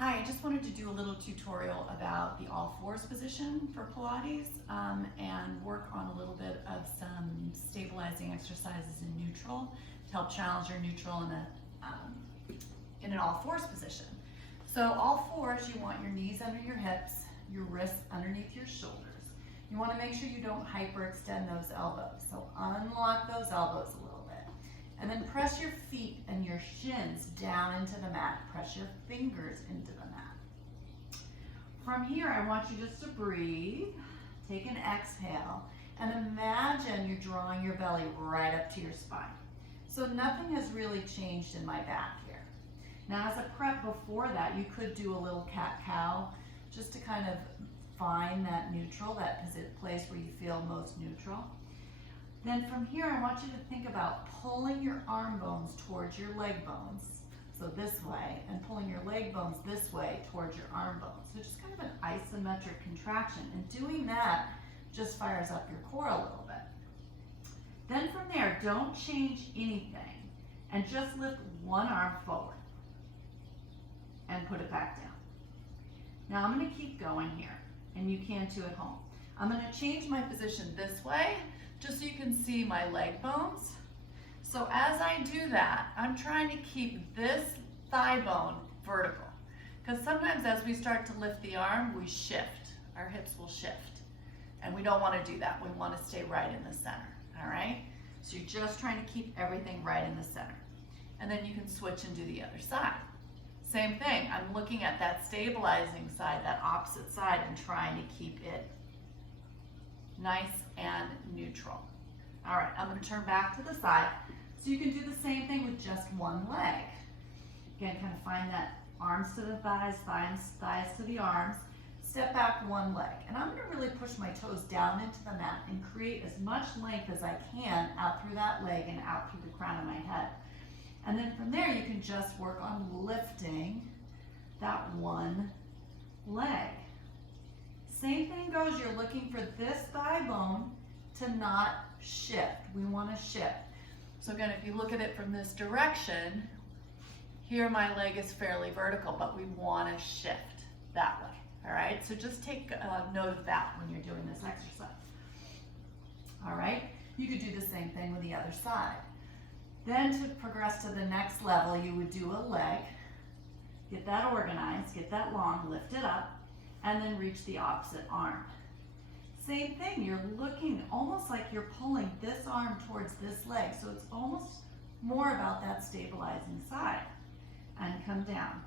Hi, I just wanted to do a little tutorial about the all fours position for Pilates and work on a little bit of some stabilizing exercises in neutral to help challenge your neutral in an all fours position. So all fours, you want your knees under your hips, your wrists underneath your shoulders. You want to make sure you don't hyperextend those elbows. So unlock those elbows a little bit. And then press your feet and your shins down into the mat. Press your fingers into the mat. From here, I want you just to breathe. Take an exhale and imagine you're drawing your belly right up to your spine. So nothing has really changed in my back here. Now as a prep before that, you could do a little cat-cow just to kind of find that neutral, that place where you feel most neutral. Then from here, I want you to think about pulling your arm bones towards your leg bones, so this way, and pulling your leg bones this way towards your arm bones. So just kind of an isometric contraction, and doing that just fires up your core a little bit. Then from there, don't change anything, and just lift one arm forward, and put it back down. Now I'm going to keep going here, and you can too at home. I'm going to change my position this way, just so you can see my leg bones. So as I do that, I'm trying to keep this thigh bone vertical. Because sometimes as we start to lift the arm, we shift. Our hips will shift. And we don't want to do that. We want to stay right in the center, all right? So you're just trying to keep everything right in the center. And then you can switch and do the other side. Same thing, I'm looking at that stabilizing side, that opposite side, and trying to keep it nice and neutral. All right, I'm going to turn back to the side. So you can do the same thing with just one leg. Again, kind of find that arms to the thighs, thighs to the arms. Step back one leg. And I'm going to really push my toes down into the mat and create as much length as I can out through that leg and out through the crown of my head. And then from there, you can just work on lifting that one leg. Same thing goes, you're looking for this thigh bone to not shift. We want to shift. So again, if you look at it from this direction, here my leg is fairly vertical, but we want to shift that way. All right, so just take note of that when you're doing this exercise. All right, you could do the same thing with the other side. Then to progress to the next level, you would do a leg, get that organized, get that long, lift it up, and then reach the opposite arm. Same thing, you're looking almost like you're pulling this arm towards this leg, so it's almost more about that stabilizing side. And come down.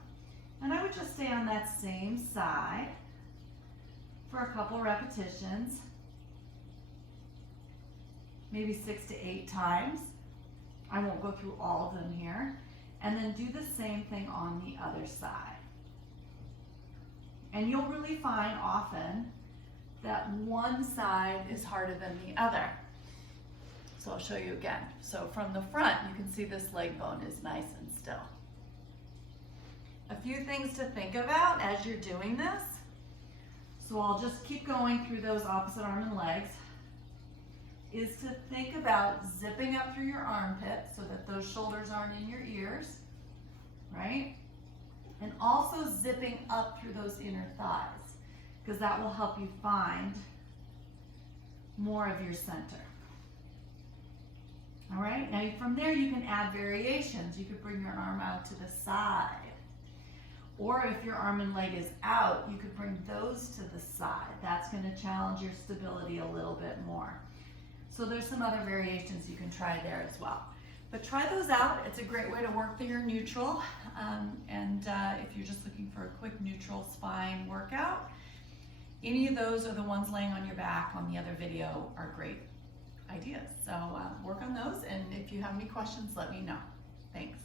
And I would just stay on that same side for a couple repetitions, maybe 6 to 8 times. I won't go through all of them here. And then do the same thing on the other side. And you'll really find often that one side is harder than the other. So I'll show you again. So from the front, you can see this leg bone is nice and still. A few things to think about as you're doing this. So I'll just keep going through those opposite arm and legs. Is to think about zipping up through your armpit so that those shoulders aren't in your ears, right? And also zipping up through those inner thighs, because that will help you find more of your center. All right, now from there you can add variations. You could bring your arm out to the side. Or if your arm and leg is out, you could bring those to the side. That's going to challenge your stability a little bit more. So there's some other variations you can try there as well. But try those out. It's a great way to work through your neutral. If you're just looking for a quick neutral spine workout, any of those or the ones laying on your back on the other video are great ideas. So work on those, and if you have any questions, let me know. Thanks.